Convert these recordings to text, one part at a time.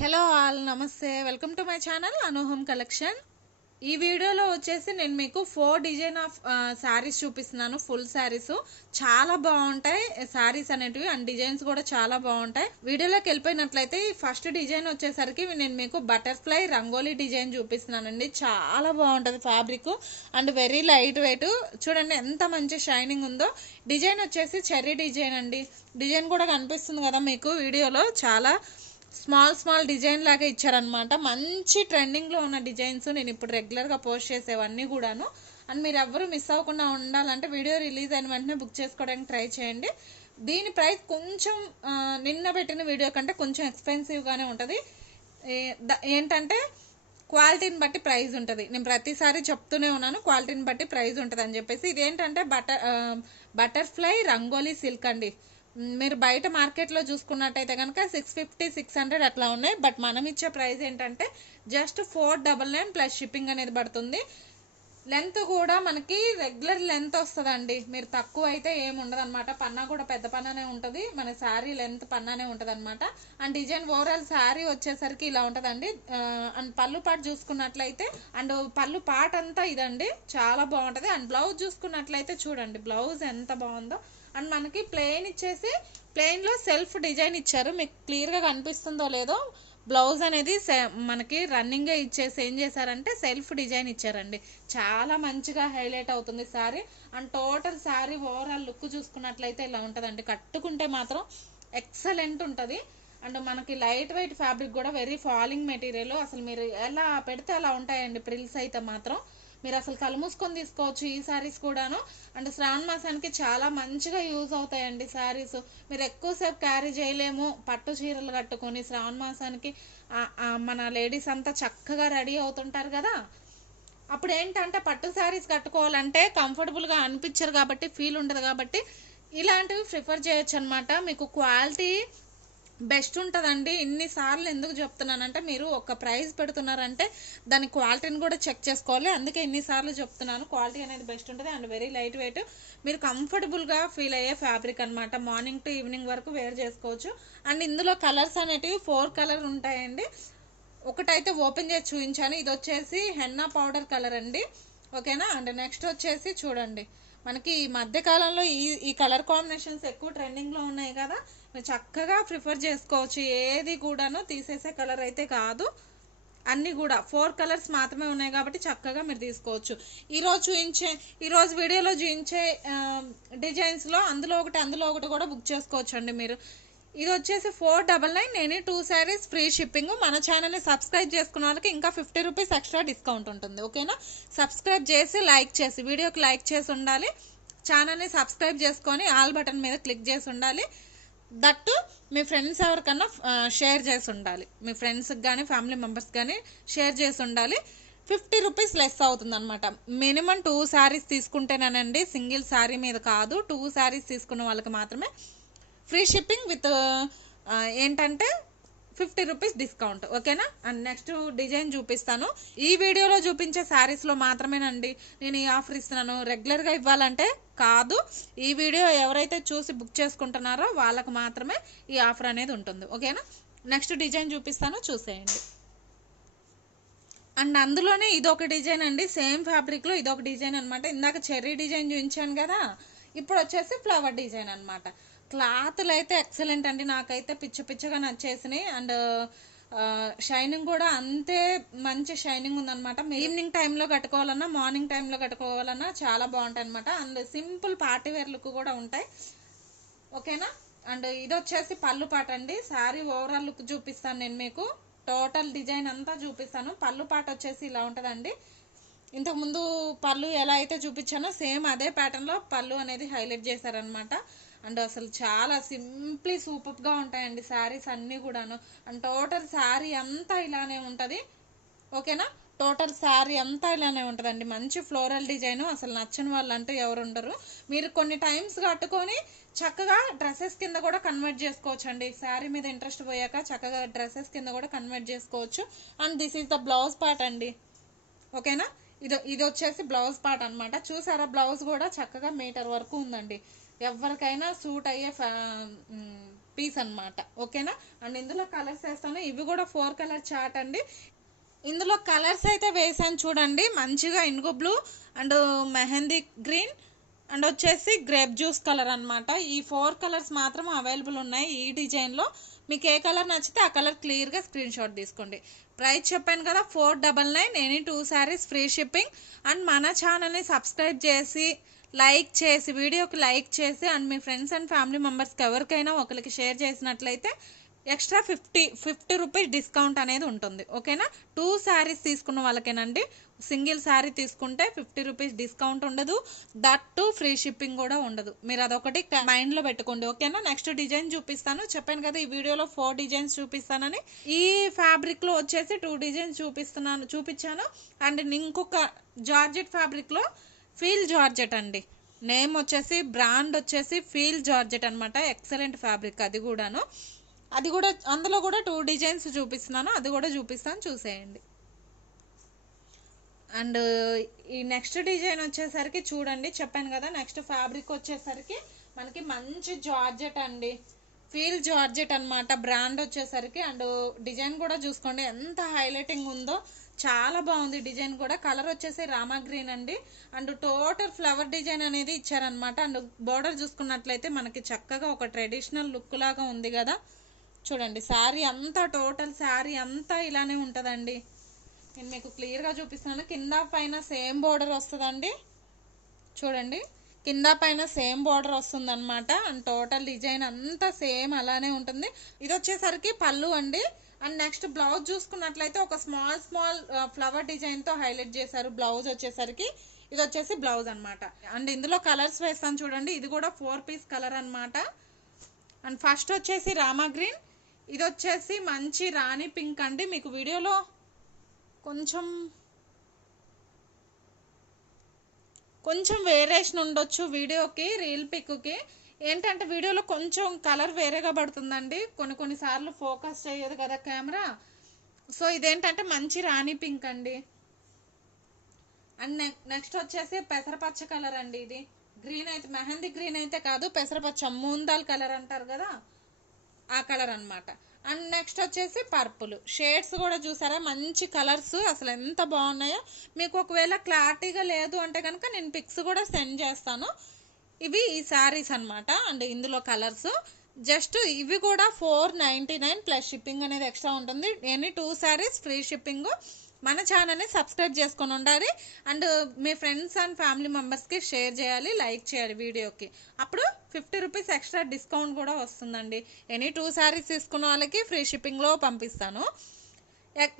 Hello all నమస్తే welcome to my channel అనుహోమ్ collection. ఈ వీడియోలో వచ్చేసి నేను మీకు 4 డిజైన్ ఆఫ్ శారీస్ చూపిస్తున్నాను. ఫుల్ శారీస్ చాలా బాగుంటాయి శారీస్ అనేటివి అండ్ డిజైన్స్ కూడా చాలా బాగుంటాయి. వీడియోలోకి వెళ్ళిపోయినట్లయితే ఫస్ట్ డిజైన్ వచ్చేసరికి నేను మీకు బటర్ఫ్లై రంగోలీ డిజైన్ చూపిస్తున్నానండి. చాలా బాగుంటుంది fabric and very light weight. చూడండి ఎంత మంచి షైనింగ్ ఉందో. డిజైన్ వచ్చేసి చెర్రీ డిజైన్ అండి. డిజైన్ కూడా కనిపిస్తుంది కదా మీకు వీడియోలో. చాలా స్మాల్ డిజైన్ లాగా ఇచ్చారనమాట. మంచి ట్రెండింగ్లో ఉన్న డిజైన్స్ నేను ఇప్పుడు రెగ్యులర్గా పోస్ట్ చేసేవన్నీ కూడాను. అండ్ మీరు ఎవరు మిస్ అవ్వకుండా ఉండాలంటే వీడియో రిలీజ్ అయిన వెంటనే బుక్ చేసుకోవడానికి ట్రై చేయండి. దీని ప్రైస్ కొంచెం నిన్న పెట్టిన వీడియో కంటే కొంచెం ఎక్స్పెన్సివ్గానే ఉంటుంది. ఏంటంటే క్వాలిటీని బట్టి ప్రైస్ ఉంటుంది. నేను ప్రతిసారి చెప్తూనే ఉన్నాను క్వాలిటీని బట్టి ప్రైస్ ఉంటుంది అని చెప్పేసి. ఇదేంటంటే బటర్ఫ్లై రంగోలీ సిల్క్ అండి. మీరు బయట మార్కెట్లో చూసుకున్నట్టయితే కనుక 650 600 అట్లా ఉన్నాయి. బట్ మనం ఇచ్చే ప్రైస్ ఏంటంటే జస్ట్ 499 ప్లస్ షిప్పింగ్ అనేది పడుతుంది. లెంత్ కూడా మనకి రెగ్యులర్ లెంత్ వస్తుందండి. మీరు తక్కువ అయితే ఏమి ఉండదు అనమాట. పన్నా కూడా పెద్ద పన్నానే ఉంటుంది. మన శారీ లెంత్ పన్నానే ఉంటుంది అనమాట. అండ్ డిజైన్ ఓవరాల్ శారీ వచ్చేసరికి ఇలా ఉంటుందండి. అండ్ పళ్ళు పాటు చూసుకున్నట్లయితే అండ్ పళ్ళు పాట అంతా ఇదండి. చాలా బాగుంటుంది. అండ్ బ్లౌజ్ చూసుకున్నట్లయితే చూడండి బ్లౌజ్ ఎంత బాగుందో. అండ్ మనకి ప్లెయిన్ ఇచ్చేసి ప్లెయిన్లో సెల్ఫ్ డిజైన్ ఇచ్చారు. మీకు క్లియర్గా కనిపిస్తుందో లేదో. బ్లౌజ్ అనేది మనకి రన్నింగ్గా ఇచ్చేసి ఏం చేశారంటే సెల్ఫ్ డిజైన్ ఇచ్చారండి. చాలా మంచిగా హైలైట్ అవుతుంది sari. And total sari overall look చూసుకున్నట్లయితే ఇలా ఉంటుందండి. కట్టుకుంటే మాత్రం ఎక్సలెంట్ ఉంటుంది. అండ్ మనకి లైట్ వెయిట్ ఫ్యాబ్రిక్ కూడా వెరీ ఫాలింగ్ మెటీరియల్. అసలు మీరు ఎలా పెడితే అలా ఉంటాయండి ప్రిల్స్ అయితే మాత్రం. మీరు అసలు కళ్ళు మూసుకొని తీసుకోవచ్చు ఈ శారీస్ కూడాను. అండ్ శ్రావణ మాసానికి చాలా మంచిగా యూజ్ అవుతాయండి శారీస్. మీరు ఎక్కువసేపు క్యారీ చేయలేము పట్టు చీరలు కట్టుకొని. శ్రావణ మాసానికి మన లేడీస్ అంతా చక్కగా రెడీ అవుతుంటారు కదా. అప్పుడు ఏంటంటే పట్టు శారీస్ కట్టుకోవాలంటే కంఫర్టబుల్గా అనిపించరు కాబట్టి, ఫీల్ ఉండదు కాబట్టి ఇలాంటివి ప్రిఫర్ చేయొచ్చు అనమాట. మీకు క్వాలిటీ బెస్ట్ ఉంటుందండి. ఇన్నిసార్లు ఎందుకు చెప్తున్నానంటే మీరు ఒక ప్రైస్ పెడుతున్నారంటే దాని క్వాలిటీని కూడా చెక్ చేసుకోవాలి. అందుకే ఇన్నిసార్లు చెప్తున్నాను క్వాలిటీ అనేది బెస్ట్ ఉంటుంది. అండ్ వెరీ లైట్ వెయిట్, మీరు కంఫర్టబుల్గా ఫీల్ అయ్యే ఫ్యాబ్రిక్ అనమాట. మార్నింగ్ టు ఈవినింగ్ వరకు వేర్ చేసుకోవచ్చు. అండ్ ఇందులో కలర్స్ అనేటివి 4 కలర్ ఉంటాయండి. ఒకటైతే ఓపెన్ చేసి చూపించాను. ఇది వచ్చేసి హెన్నా పౌడర్ కలర్ అండి. ఓకేనా. అండ్ నెక్స్ట్ వచ్చేసి చూడండి మనకి ఈ మధ్యకాలంలో ఈ కలర్ కాంబినేషన్స్ ఎక్కువ ట్రెండింగ్లో ఉన్నాయి కదా. మీరు చక్కగా ప్రిఫర్ చేసుకోవచ్చు. ఏది కూడాను తీసేసే కలర్ అయితే కాదు. అన్నీ కూడా 4 కలర్స్ మాత్రమే ఉన్నాయి కాబట్టి చక్కగా మీరు తీసుకోవచ్చు. ఈరోజు వీడియోలో చూపించే డిజైన్స్లో అందులో ఒకటి కూడా బుక్ చేసుకోవచ్చు అండి మీరు. ఇది వచ్చేసి 499. నేను 2 శారీస్ ఫ్రీ షిప్పింగ్. మన ఛానల్ని సబ్స్క్రైబ్ చేసుకున్న వాళ్ళకి ఇంకా 50 రూపీస్ ఎక్స్ట్రా డిస్కౌంట్ ఉంటుంది. ఓకేనా. సబ్స్క్రైబ్ చేసి లైక్ చేసి వీడియోకి లైక్ చేసి ఉండాలి. ఛానల్ని సబ్స్క్రైబ్ చేసుకొని ఆల్ బటన్ మీద క్లిక్ చేసి ఉండాలి. దట్టు మీ ఫ్రెండ్స్ ఎవరికన్నా షేర్ చేసి ఉండాలి. మీ ఫ్రెండ్స్కి కానీ ఫ్యామిలీ మెంబర్స్ కానీ షేర్ చేసి ఉండాలి. 50 రూపీస్ లెస్ అవుతుంది అనమాట. మినిమం 2 శారీస్ తీసుకుంటేనండి. సింగిల్ శారీ మీద కాదు. 2 శారీస్ తీసుకున్న వాళ్ళకి మాత్రమే ఫ్రీ షిప్పింగ్ విత్ ఏంటంటే 50 రూపీస్ డిస్కౌంట్. ఓకేనా. అండ్ నెక్స్ట్ డిజైన్ చూపిస్తాను. ఈ వీడియోలో చూపించే శారీస్లో మాత్రమేనండి నేను ఈ ఆఫర్ ఇస్తున్నాను. రెగ్యులర్గా ఇవ్వాలంటే కాదు. ఈ వీడియో ఎవరైతే చూసి బుక్ చేసుకుంటున్నారో వాళ్ళకు మాత్రమే ఈ ఆఫర్ అనేది ఉంటుంది. ఓకేనా. నెక్స్ట్ డిజైన్ చూపిస్తాను, చూసేయండి. అండ్ అందులోనే ఇదొక డిజైన్ అండి. సేమ్ ఫ్యాబ్రిక్లో ఇదొక డిజైన్ అనమాట. ఇందాక చెర్రీ డిజైన్ చూపించాను కదా. ఇప్పుడు వచ్చేసి ఫ్లవర్ డిజైన్ అనమాట. క్లాత్లు అయితే ఎక్సలెంట్ అండి. నాకైతే పిచ్చగా నచ్చేసినాయి. అండ్ షైనింగ్ కూడా అంతే మంచి షైనింగ్ ఉందన్నమాట. ఈవినింగ్ టైంలో కట్టుకోవాలన్నా మార్నింగ్ టైంలో కట్టుకోవాలన్నా చాలా బాగుంటాయి అనమాట. And simple party wear look కూడా ఉంటాయి. ఓకేనా. అండ్ ఇది వచ్చేసి పళ్ళు పాట అండి. శారీ ఓవరాల్ లుక్ చూపిస్తాను నేను మీకు. టోటల్ డిజైన్ అంతా చూపిస్తాను. పళ్ళు పాట వచ్చేసి ఇలా ఉంటుందండి. ఇంతకుముందు పళ్ళు ఎలా అయితే చూపించానో సేమ్ అదే ప్యాటర్న్లో పళ్ళు అనేది హైలైట్ చేశారనమాట. అండ్ అసలు చాలా సింప్లీ సూపర్గా ఉంటాయండి శారీస్ అన్నీ కూడాను. అండ్ టోటల్ శారీ అంతా ఇలానే ఉంటుంది. ఓకేనా. టోటల్ శారీ అంతా ఇలానే ఉంటుందండి. మంచి ఫ్లోరల్ డిజైన్. అసలు నచ్చని వాళ్ళు అంటూ ఎవరు ఉండరు. మీరు కొన్ని టైమ్స్ కట్టుకొని చక్కగా డ్రెస్సెస్ కింద కూడా కన్వర్ట్ చేసుకోవచ్చు అండి. శారీ మీద ఇంట్రెస్ట్ పోయాక చక్కగా డ్రెస్సెస్ కింద కూడా కన్వర్ట్ చేసుకోవచ్చు. And this is the blouse part అండి. ఓకేనా. ఇది వచ్చేసి బ్లౌజ్ పార్ట్ అనమాట. చూసారా బ్లౌజ్ కూడా చక్కగా మీటర్ వరకు ఉందండి. ఎవరికైనా సూట్ అయ్యే పీస్ అన్నమాట. ఓకేనా. అండ్ ఇందులో కలర్స్ వేస్తాను. ఇవి కూడా 4 కలర్ చార్ట్ అండి. ఇందులో కలర్స్ అయితే వేసాను చూడండి. మంచిగా ఇనుగు blue and mehndi green and వచ్చేసి గ్రేప్ జ్యూస్ కలర్ అన్నమాట. ఈ 4 కలర్స్ మాత్రం అవైలబుల్ ఉన్నాయి ఈ డిజైన్లో. మీకు ఏ కలర్ నచ్చితే ఆ కలర్ క్లియర్గా స్క్రీన్ షాట్ తీసుకోండి. ప్రైస్ చెప్పాను కదా 499. Any 2 saris free shipping. And మన ఛానల్ని సబ్స్క్రైబ్ చేసి లైక్ చేసి వీడియోకి లైక్ చేసి and me friends and family మెంబర్స్కి ఎవరికైనా ఒకరికి షేర్ చేసినట్లయితే ఎక్స్ట్రా 50 రూపీస్ డిస్కౌంట్ అనేది ఉంటుంది. ఓకేనా. 2 శారీస్ తీసుకున్న వాళ్ళకేనండి. సింగిల్ శారీ తీసుకుంటే 50 రూపీస్ డిస్కౌంట్ ఉండదు. దట్ టు ఫ్రీ షిప్పింగ్ కూడా ఉండదు. మీరు అదొకటి మైండ్లో పెట్టుకోండి. ఓకేనా. నెక్స్ట్ డిజైన్ చూపిస్తాను. చెప్పాను కదా ఈ వీడియోలో 4 డిజైన్స్ చూపిస్తానని. ఈ ఫ్యాబ్రిక్లో వచ్చేసి 2 డిజైన్స్ చూపించాను. అండ్ ఇంకొక జార్జెట్ ఫ్యాబ్రిక్లో ఫీల్ జార్జెట్ అండి. నేమ్ వచ్చేసి బ్రాండ్ వచ్చేసి ఫీల్ జార్జెట్ అనమాట. ఎక్సలెంట్ ఫ్యాబ్రిక్ అది కూడాను. అందులో కూడా 2 డిజైన్స్ చూపిస్తున్నాను. అది కూడా చూపిస్తాను, చూసేయండి. అండ్ ఈ నెక్స్ట్ డిజైన్ వచ్చేసరికి చూడండి. చెప్పాను కదా నెక్స్ట్ ఫ్యాబ్రిక్ వచ్చేసరికి మనకి మంచి జార్జెట్ అండి. ఫీల్ జార్జెట్ అనమాట బ్రాండ్ వచ్చేసరికి. అండ్ డిజైన్ కూడా చూసుకోండి ఎంత హైలైటింగ్ ఉందో. చాలా బాగుంది డిజైన్ కూడా. కలర్ వచ్చేసి రామా గ్రీన్ అండి. అండ్ టోటల్ ఫ్లవర్ డిజైన్ అనేది ఇచ్చారనమాట. అండ్ బోర్డర్ చూసుకున్నట్లయితే మనకి చక్కగా ఒక ట్రెడిషనల్ లుక్ లాగా ఉంది కదా. చూడండి శారీ అంతా, టోటల్ శారీ అంతా ఇలానే ఉంటుందండి. నేను మీకు క్లియర్గా చూపిస్తున్నాను. కింద పైన సేమ్ బోర్డర్ వస్తుందండి. చూడండి కింద పైన సేమ్ బోర్డర్ వస్తుంది అనమాట. అండ్ టోటల్ డిజైన్ అంతా సేమ్ అలానే ఉంటుంది. ఇది వచ్చేసరికి పళ్ళు అండి. అండ్ నెక్స్ట్ బ్లౌజ్ చూసుకున్నట్లయితే ఒక స్మాల్ ఫ్లవర్ డిజైన్తో హైలైట్ చేశారు. బ్లౌజ్ వచ్చేసరికి ఇది వచ్చేసి బ్లౌజ్ అనమాట. అండ్ ఇందులో కలర్స్ వేస్తాను చూడండి. ఇది కూడా 4 పీస్ కలర్ అనమాట. అండ్ ఫస్ట్ వచ్చేసి రామా గ్రీన్, ఇది వచ్చేసి మంచి రాణి పింక్ అండి. మీకు వీడియోలో కొంచెం వేరియేషన్ ఉండొచ్చు వీడియోకి, రీల్ పిక్కి. ఏంటంటే వీడియోలో కొంచెం కలర్ వేరేగా పడుతుందండి. కొన్నిసార్లు ఫోకస్ చేయదు కదా కెమెరా. సో ఇదేంటంటే మంచి రాణి పింక్ అండి. అండ్ నెక్స్ట్ వచ్చేసి పెసరపచ్చ కలర్ అండి. ఇది గ్రీన్ అయితే మెహందీ గ్రీన్ అయితే కాదు, పెసరపచ్చ మూందాల్ కలర్ అంటారు కదా ఆ కలర్ అనమాట. అండ్ నెక్స్ట్ వచ్చేసి పర్పుల్. షేడ్స్ కూడా చూసారా మంచి కలర్స్, అసలు ఎంత బాగున్నాయో. మీకు ఒకవేళ క్లారిటీగా లేదు అంటే కనుక నేను పిక్స్ కూడా సెండ్ చేస్తాను. ఇవి ఈ శారీస్ అనమాట. అండ్ ఇందులో కలర్స్ జస్ట్ ఇవి కూడా 499 ప్లస్ షిప్పింగ్ అనేది ఎక్స్ట్రా ఉంటుంది. Any 2 saris free shipping. మన ఛానల్ని సబ్స్క్రైబ్ చేసుకొని ఉండాలి. And me friends and family మెంబర్స్కి షేర్ చేయాలి, లైక్ చేయాలి వీడియోకి. అప్పుడు 50 రూపీస్ ఎక్స్ట్రా డిస్కౌంట్ కూడా వస్తుందండి. ఎనీ 2 శారీస్ తీసుకున్న వాళ్ళకి ఫ్రీ షిప్పింగ్లో పంపిస్తాను.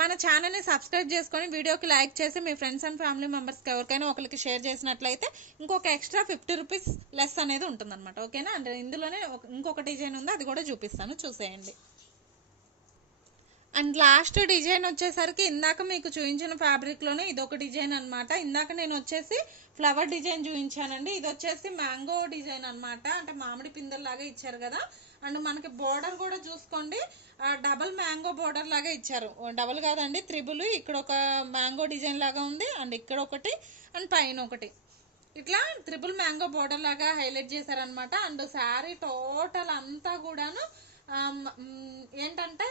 మన ఛానల్ని సబ్స్క్రైబ్ చేసుకొని వీడియోకి లైక్ చేసి మీ ఫ్రెండ్స్ అండ్ ఫ్యామిలీ మెంబర్స్కి ఎవరికైనా ఒకరికి షేర్ చేసినట్లయితే ఇంకొక ఎక్స్ట్రా 50 రూపీస్ లెస్ అనేది ఉంటుందన్నమాట. ఓకేనా. అండ్ ఇందులోనే ఇంకొక డిజైన్ ఉంది, అది కూడా చూపిస్తాను, చూసేయండి. అండ్ లాస్ట్ డిజైన్ వచ్చేసరికి ఇందాక మీకు చూపించిన ఫ్యాబ్రిక్లోనే ఇదొక డిజైన్ అనమాట. ఇందాక నేను వచ్చేసి ఫ్లవర్ డిజైన్ చూపించానండి. ఇది వచ్చేసి మ్యాంగో డిజైన్ అనమాట. అంటే మామిడి పిందెల్లాగా ఇచ్చారు కదా. అండ్ మనకి బోర్డర్ కూడా చూసుకోండి, డబల్ మ్యాంగో బోర్డర్ లాగా ఇచ్చారు. డబల్ కాదండి, త్రిబుల్. ఇక్కడ ఒక మ్యాంగో డిజైన్ లాగా ఉంది, అండ్ ఇక్కడ ఒకటి, అండ్ పైన ఒకటి, ఇట్లా త్రిబుల్ మ్యాంగో బోర్డర్ లాగా హైలైట్ చేశారనమాట. అండ్ శారీ టోటల్ అంతా కూడాను ఏంటంటే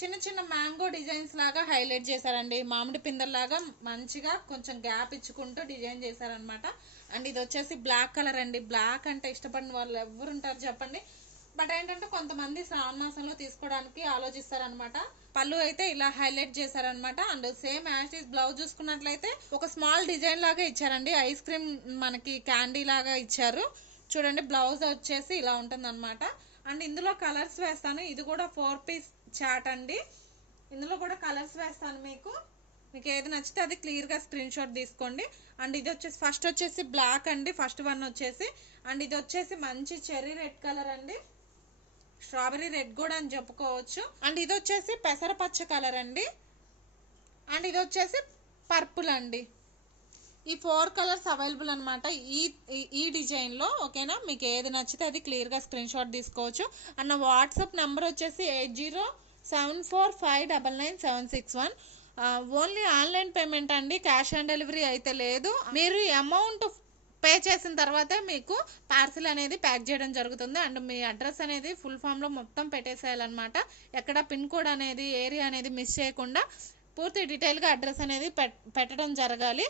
చిన్న మ్యాంగో డిజైన్స్ లాగా హైలైట్ చేశారండి. మామిడి పిందెల్లాగా మంచిగా కొంచెం గ్యాప్ ఇచ్చుకుంటూ డిజైన్ చేశారనమాట. అండ్ ఇది వచ్చేసి బ్లాక్ కలర్ అండి. బ్లాక్ అంటే ఇష్టపడిన వాళ్ళు ఎవరు ఉంటారు చెప్పండి. బట్ ఏంటంటే కొంతమంది శ్రావణ మాసంలో తీసుకోవడానికి ఆలోచిస్తారనమాట. పళ్ళు అయితే ఇలా హైలైట్ చేశారనమాట. And same as is blouse చూసుకున్నట్లయితే ఒక స్మాల్ డిజైన్ లాగా ఇచ్చారండి. ఐస్ క్రీమ్ మనకి క్యాండీ లాగా ఇచ్చారు చూడండి. బ్లౌజ్ వచ్చేసి ఇలా ఉంటుంది అనమాట. అండ్ ఇందులో కలర్స్ వేస్తాను. ఇది కూడా 4 పీస్ చాట్ అండి. ఇందులో కూడా కలర్స్ వేస్తాను. మీకు ఏది నచ్చితే అది క్లియర్గా స్క్రీన్ షాట్ తీసుకోండి. అండ్ ఇది వచ్చేసి ఫస్ట్ వచ్చేసి బ్లాక్ అండి, ఫస్ట్ వన్ వచ్చేసి. అండ్ ఇది వచ్చేసి మంచి చెర్రీ రెడ్ కలర్ అండి, స్ట్రాబెరీ రెడ్ కూడా అని చెప్పుకోవచ్చు. అండ్ ఇది వచ్చేసి పెసరపచ్చ కలర్ అండి. అండ్ ఇది వచ్చేసి పర్పుల్ అండి. ఈ 4 కలర్స్ అవైలబుల్ అనమాట ఈ డిజైన్లో. ఓకేనా. మీకు ఏది నచ్చితే అది క్లియర్గా స్క్రీన్ షాట్ తీసుకోవచ్చు. అన్న వాట్సాప్ నెంబర్ వచ్చేసి 8074599761. ఓన్లీ ఆన్లైన్ పేమెంట్ అండి, క్యాష్ ఆన్ డెలివరీ అయితే లేదు. మీరు అమౌంట్ పే చేసిన తర్వాతే మీకు పార్సిల్ అనేది ప్యాక్ చేయడం జరుగుతుంది. అండ్ మీ అడ్రస్ అనేది ఫుల్ ఫామ్లో మొత్తం పెట్టేసేయాలన్నమాట. ఎక్కడ పిన్ కోడ్ అనేది ఏరియా అనేది మిస్ చేయకుండా పూర్తి డీటెయిల్గా అడ్రస్ అనేది పెట్టడం జరగాలి.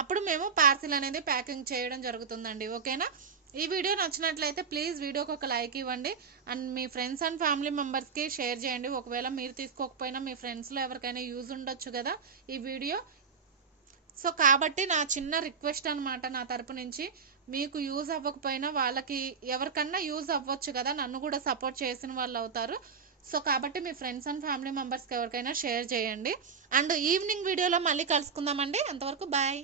అప్పుడు మేము పార్సిల్ అనేది ప్యాకింగ్ చేయడం జరుగుతుందండి. ఓకేనా? ఈ వీడియో నచ్చినట్లయితే ప్లీజ్ వీడియోకి ఒక లైక్ ఇవ్వండి. And me friends and family మెంబర్స్కి షేర్ చేయండి. ఒకవేళ మీరు తీసుకోకపోయినా మీ ఫ్రెండ్స్లో ఎవరికైనా యూజ్ ఉండొచ్చు కదా ఈ వీడియో. సో కాబట్టి నా చిన్న రిక్వెస్ట్ అనమాట నా తరపు నుంచి. మీకు యూజ్ అవ్వకపోయినా వాళ్ళకి ఎవరికన్నా యూజ్ అవ్వచ్చు కదా, నన్ను కూడా సపోర్ట్ చేసిన వాళ్ళు అవుతారు. సో కాబట్టి మీ ఫ్రెండ్స్ అండ్ ఫ్యామిలీ మెంబర్స్కి ఎవరికైనా షేర్ చేయండి. అండ్ ఈవినింగ్ వీడియోలో మళ్ళీ కలుసుకుందామండి. అంతవరకు బాయ్.